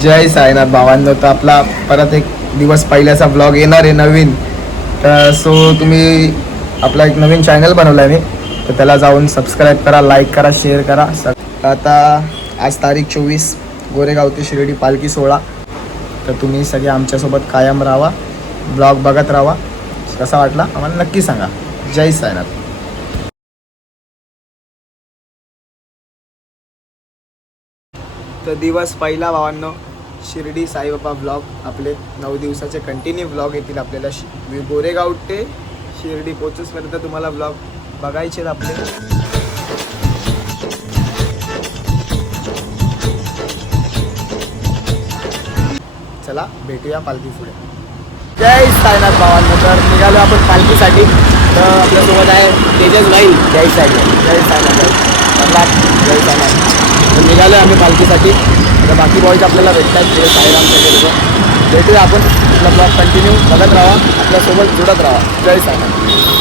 जय साईनाथ भावांनो. तर आपला परत एक दिवस पहिल्याचा ब्लॉग येणार आहे नवीन. तर सो तुम्ही आपला एक नवीन चॅनल बनवला आहे मी, तर त्याला जाऊन सबस्क्राईब करा, लाईक करा, शेअर करा. आता आज तारीख 24, गोरेगाव ते शिर्डी पालखी सोहळा. तर तुम्ही सगळे आमच्यासोबत कायम राहा, ब्लॉग बघत राहा. कसा वाटला आम्हाला नक्की सांगा. जय साईनाथ. तर दिवस पहिला भावांनो, शिर्डी साईबाबा ब्लॉग. आपले 9 दिवसाचे कंटिन्यू ब्लॉग येतील आपल्याला. गोरेगाव ते शिर्डी पोचूसपर्यंत तुम्हाला ब्लॉग बघायचे आहेत आपले. चला भेटूया पालखी पुढे. जय साईनाथ भावांनो. तर निघालो आपण पालखीसाठी. तर आपल्यासोबत आहे तेजस भाई. जय साईनाथ. जय साईनाथ. जय साईनाथ. तर निघालो आम्ही पालखीसाठी. तर बाकी बॉईज आपल्याला भेटतात तिथे साईरामच्या लोक. भेटूया आपण. आपला ब्लॉग कंटिन्यू बघत राहा, आपल्यासोबत जुडत राहा. जय साईनाथ.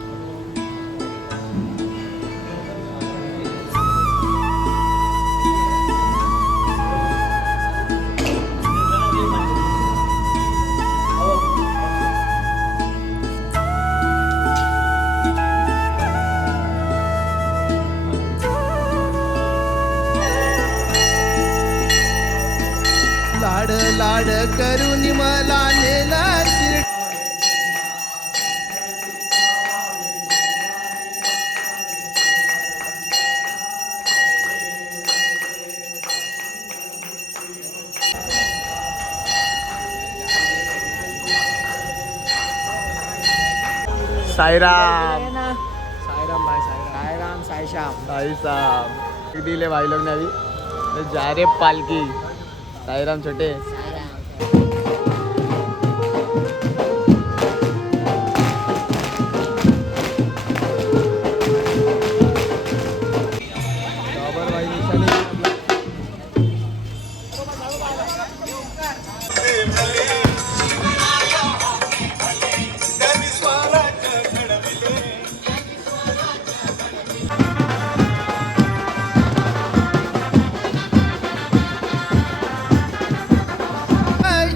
लाड लाड करून मला नेला शिर्डी. साईराम. साईराम भाई. साईराम. साईश्याम. साईश्याम. दिले भाई लोग ने अभी. जा रे पालकी. साईराम छोटे.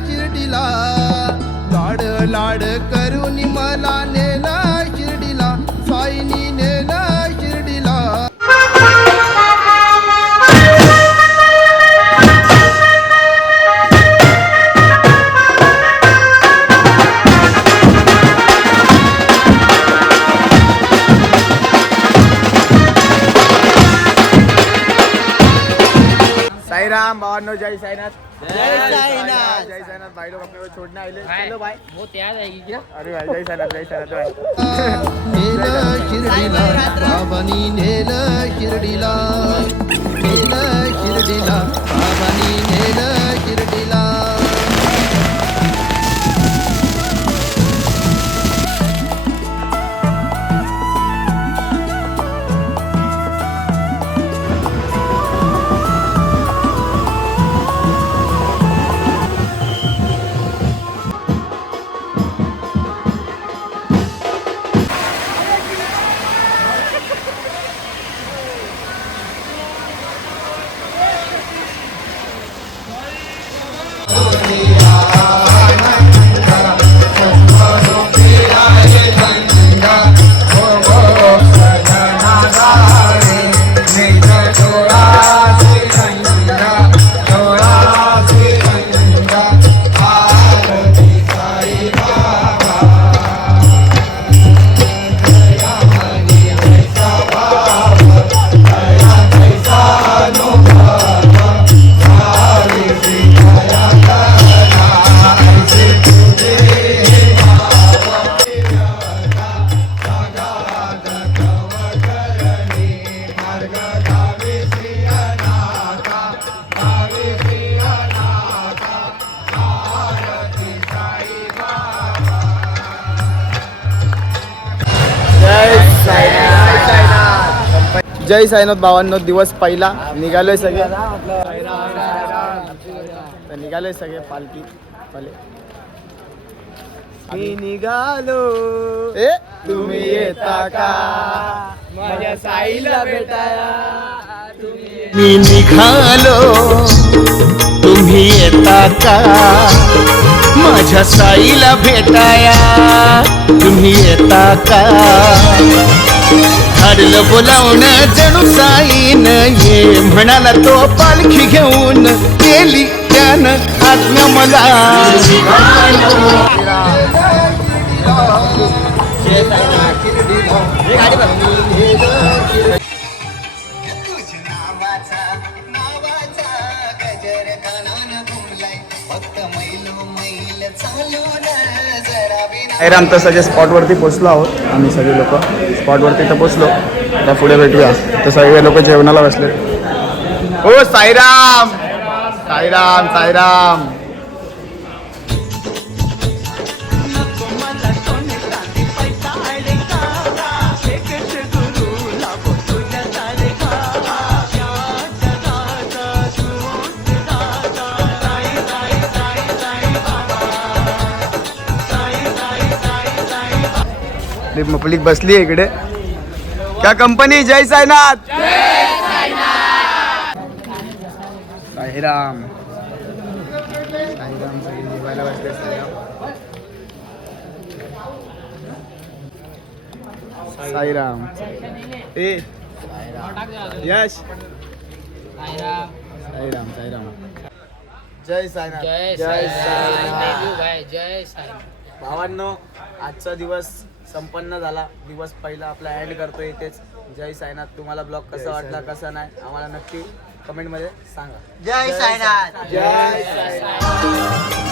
शिर्डीला लाड लाड करून मला नेला शिर्डीला. साईनी नेला शिर्डीला. साईराम भावांनो. जय साईनाथ. जय साईनाथ. जय साईनाथ. भाई लोग अपने को छोड़ने आए. चलो भाई. वो तैयार रहेगी क्या? अरे भाई जय साईनाथ. जय साईनाथ भाई. नेलं शिर्डीला बाबांनी नेलं शिर्डीला. नेलं शिर्डीला बाबांनी नेलं शिर्डीला. जय साईनाथ भावांनो. दिवस पहिला निघालोय सगळे. तर निघालोय सगळे पालखी वाले. मी निघालो. तुम्ही येता का माझ्या साईला भेटाया. तुम्ही मी निघालो तुम्ही येता का माझ्या साईला भेटाया तुम्ही येता का धाडलं बोलावणं जणू साईन ये म्हणाला तो पालखी घेऊन गेली त्यानं आज्ञा मला साईराम तर सगळे स्पॉटवरती पोचलो आहोत आम्ही सगळे लोक स्पॉटवरती तर पोचलो आता पुढे भेटूया तर सगळे लोक जेवणाला बसले हो साईराम साईराम साईराम पब्लिक बसली आहे इकडे क्या कंपनी जय साईनाथ साईराम साईराम सगळे जेवायला बसले साईराम ए यश साईराम साईराम जय साईनाथ जय साईनाथ जय साई भावांनो आजचा दिवस संपन्न झाला दिवस पहिला आपला एंड करतो इथेच जय साईनाथ तुम्हाला ब्लॉग कसा वाटला कसा नाही आम्हाला नक्की कमेंटमध्ये सांगा जय साईनाथ जय साईनाथ